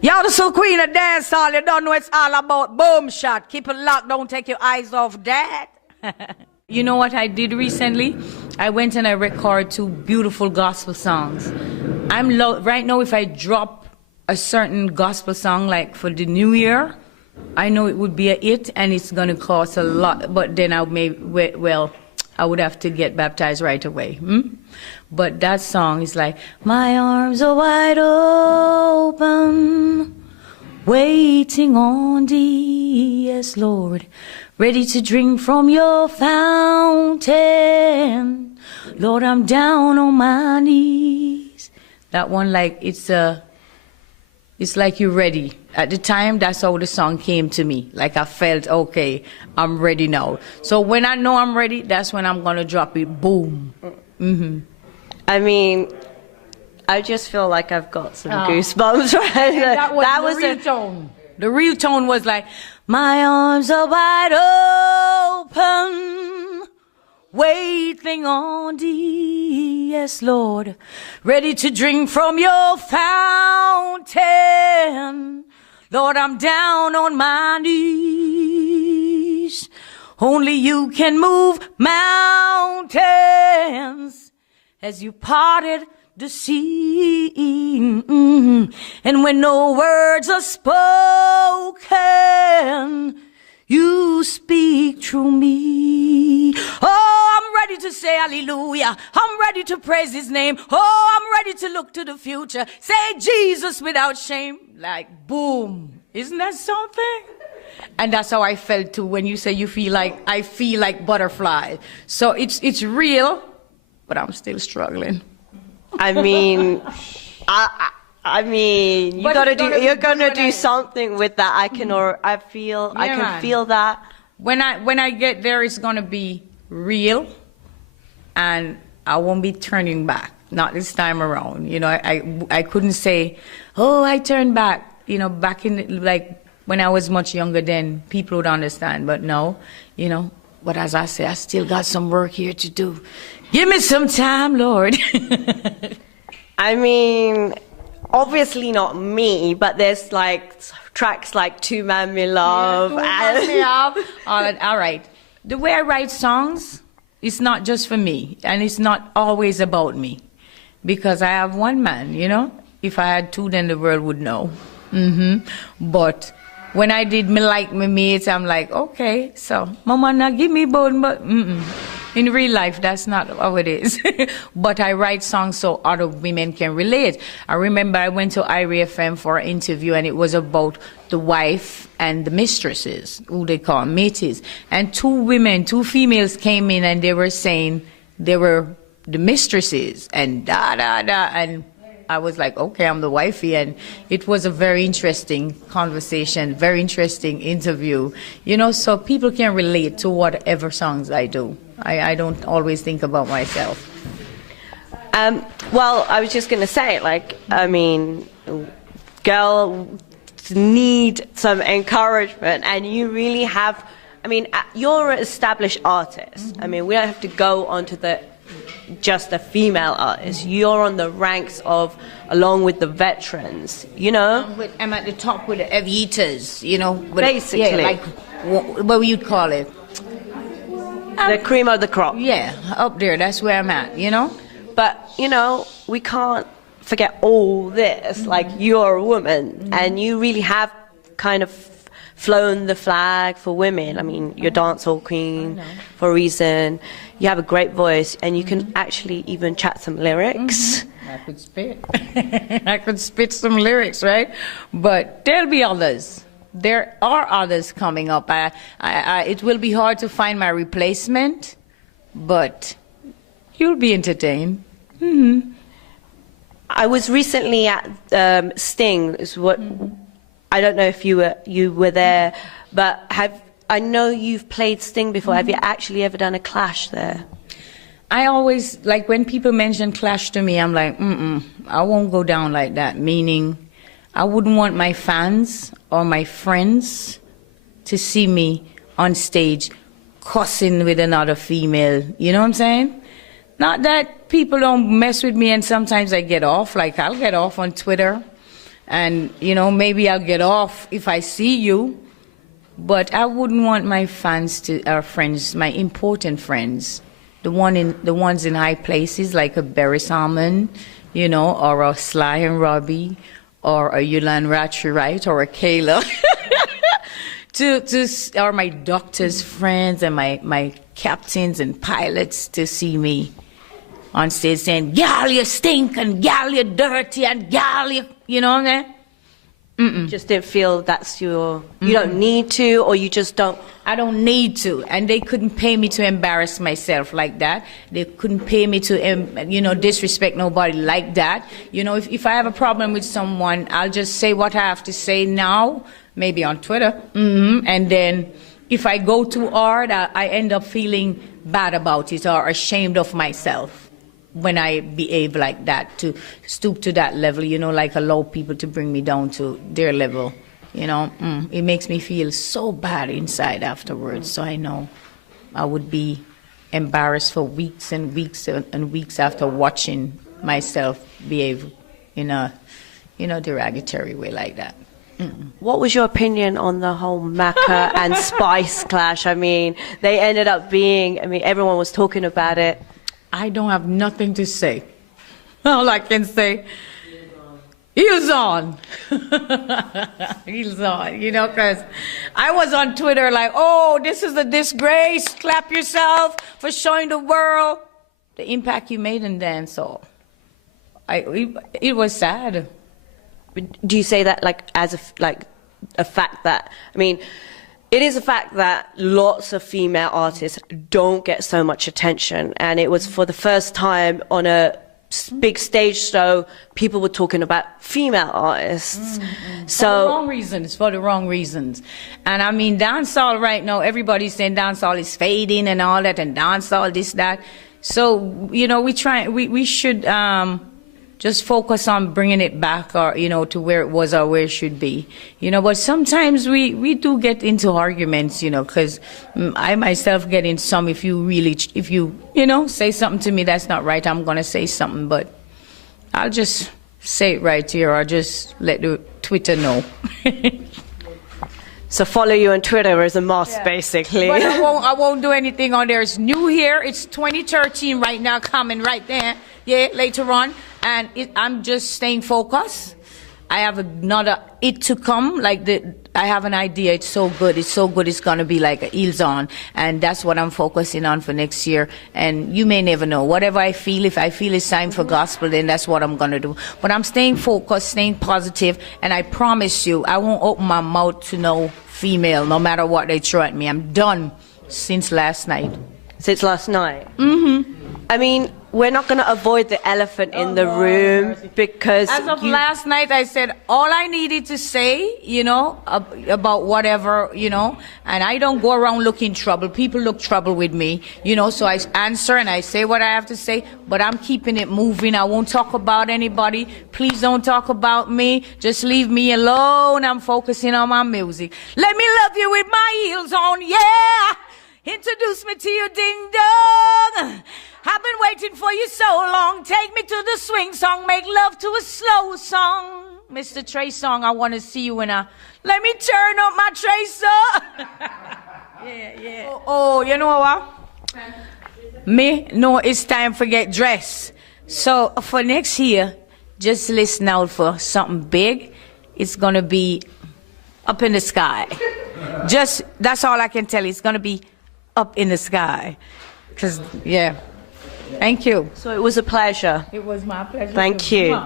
Y'all the soul queen of dance hall, you don't know it's all about. Boom shot. Keep it locked, don't take your eyes off that. You know what I did recently? I went and I recorded 2 beautiful gospel songs. Right now, if I drop a certain gospel song like for the new year, I know it would be a hit and it's gonna cost a lot, but then I would have to get baptized right away. But that song is like, my arms are wide open, waiting on thee, yes, Lord, ready to drink from your fountain. Lord, I'm down on my knees. That one, like, it's like you're ready. At the time, that's how the song came to me. Like I felt, okay, I'm ready now. So when I know I'm ready, that's when I'm gonna drop it. Boom. I mean, I just feel like I've got some goosebumps. Right? That was the real tone. The real tone was like, my arms are wide open, waiting on thee, yes, Lord, ready to drink from your fountain. Lord, I'm down on my knees. Only you can move mountains as you parted the sea. And when no words are spoken, you speak through me. Oh, I'm ready to say hallelujah. I'm ready to praise his name. Oh, I'm ready to look to the future. Say Jesus without shame. Like, boom. Isn't that something? And that's how I felt too when you say you feel like, I feel like butterfly. So it's real, but I'm still struggling. I mean, I mean, you're gonna do something with that. I can feel that. When I get there, it's gonna be real, and I won't be turning back. Not this time around. You know, I couldn't say, oh, I turned back. You know, back in like when I was much younger, then people would understand. But no, you know. But as I say, I still got some work here to do. Give me some time, Lord. I mean, obviously not me, but there's like tracks like Two Man Me Love. Yeah, all right. The way I write songs, it's not just for me, and it's not always about me, because I have one man, you know. If I had 2, then the world would know. But when I did Me Like Me Mates, I'm like, okay, so Mama, now give me bone, but in real life, that's not how it is. But I write songs so other women can relate. I remember I went to IRA FM for an interview, and it was about the wife and the mistresses, who they call mates. And 2 females came in, and they were saying they were the mistresses, and and I was like, okay, I'm the wifey, and it was a very interesting conversation, very interesting interview, you know, so people can relate to whatever songs I do. I don't always think about myself. Well, I was just going to say, like, I mean, girls need some encouragement, and you really have, I mean, you're an established artist. I mean, we don't have to go onto just a female artist. You're on the ranks of, along with the veterans, you know? I'm at the top with the Evitas, you know? Basically. Yeah, like, what you'd call it? The cream of the crop. Yeah, up there, that's where I'm at, you know? But, you know, we can't forget all this. Like, you're a woman, and you really have kind of flown the flag for women. I mean, you're dancehall queen for a reason. You have a great voice, and you can actually even chat some lyrics. I could spit. I could spit some lyrics, right? But there'll be others. There are others coming up. It will be hard to find my replacement, but you'll be entertained. I was recently at Sting. Is what I don't know if you were there, but I know you've played Sting before. Have you actually ever done a Clash there? I always, like, when people mention Clash to me, I'm like, I won't go down like that. Meaning, I wouldn't want my fans or my friends to see me on stage cussing with another female. You know what I'm saying? Not that people don't mess with me, and sometimes I get off. Like, I'll get off on Twitter. And, you know, maybe I'll get off if I see you. But I wouldn't want my fans our friends, my important friends, the ones in high places like a Barry Salmon, you know, or a Sly and Robbie, or a Yolande Ratcher Wright, or a Kayla, or my doctor's friends and my captains and pilots to see me on stage saying, "Gal, you stink," and "Gal, you're dirty," and "Gal, you know what I mean? Just didn't feel that's you don't need to, or you just don't. I don't need to, and they couldn't pay me to embarrass myself like that. They couldn't pay me to, you know, disrespect nobody like that. You know, if I have a problem with someone, I'll just say what I have to say now, maybe on Twitter, and then if I go too hard, I end up feeling bad about it or ashamed of myself when I behave like that, to stoop to that level, you know, like allow people to bring me down to their level, you know. It makes me feel so bad inside afterwards. So I know I would be embarrassed for weeks and weeks and weeks after watching myself behave in a, you know, derogatory way like that. What was your opinion on the whole Macca and Spice clash? I mean, they ended up being, I mean, everyone was talking about it. I don't have nothing to say. All I can say, heels on. Heels on, you know, because I was on Twitter like, "Oh, this is a disgrace. Clap yourself for showing the world the impact you made in dancehall." It was sad. Do you say that like as a fact that, I mean, it is a fact that lots of female artists don't get so much attention, and it was for the first time on a big stage show people were talking about female artists. So for the wrong reasons, for the wrong reasons. And I mean, dancehall right now, everybody's saying dancehall is fading and all that, and dancehall this, that. So, you know, we should just focus on bringing it back, or, you know, to where it was or where it should be, you know. But sometimes we do get into arguments, you know, because I myself get in some. If you you know, say something to me that's not right, I'm gonna say something, but I'll just say it right here, or just let the Twitter know. So follow you on Twitter as a moss, basically. But I won't do anything on there. It's new here. It's 2013 right now, coming right there. Yeah, later on. And I'm just staying focused. I have another it to come. I have an idea. It's so good. It's so good. It's going to be like a heels on. And that's what I'm focusing on for next year. And you may never know. Whatever I feel, if I feel it's time for gospel, then that's what I'm going to do. But I'm staying focused, staying positive. And I promise you, I won't open my mouth to no female, no matter what they throw at me. I'm done since last night. Since last night? I mean, we're not going to avoid the elephant in the room, because as of last night, I said all I needed to say, you know, about whatever, you know, and I don't go around looking trouble. People look trouble with me, you know, so I answer and I say what I have to say, but I'm keeping it moving. I won't talk about anybody. Please don't talk about me. Just leave me alone. I'm focusing on my music. Let me love you with my heels on, yeah. Introduce me to you, ding dong. I've been waiting for you so long. Take me to the swing song. Make love to a slow song. Mr. Trey Song, I want to see you in a... Let me turn up my Trey song. Yeah. Oh, you know what? Me, no, it's time for get dressed. So for next year, just listen out for something big. It's going to be up in the sky. Just, that's all I can tell you. It's going to be up in the sky. Because, yeah. Thank you. So it was a pleasure. It was my pleasure. Thank you.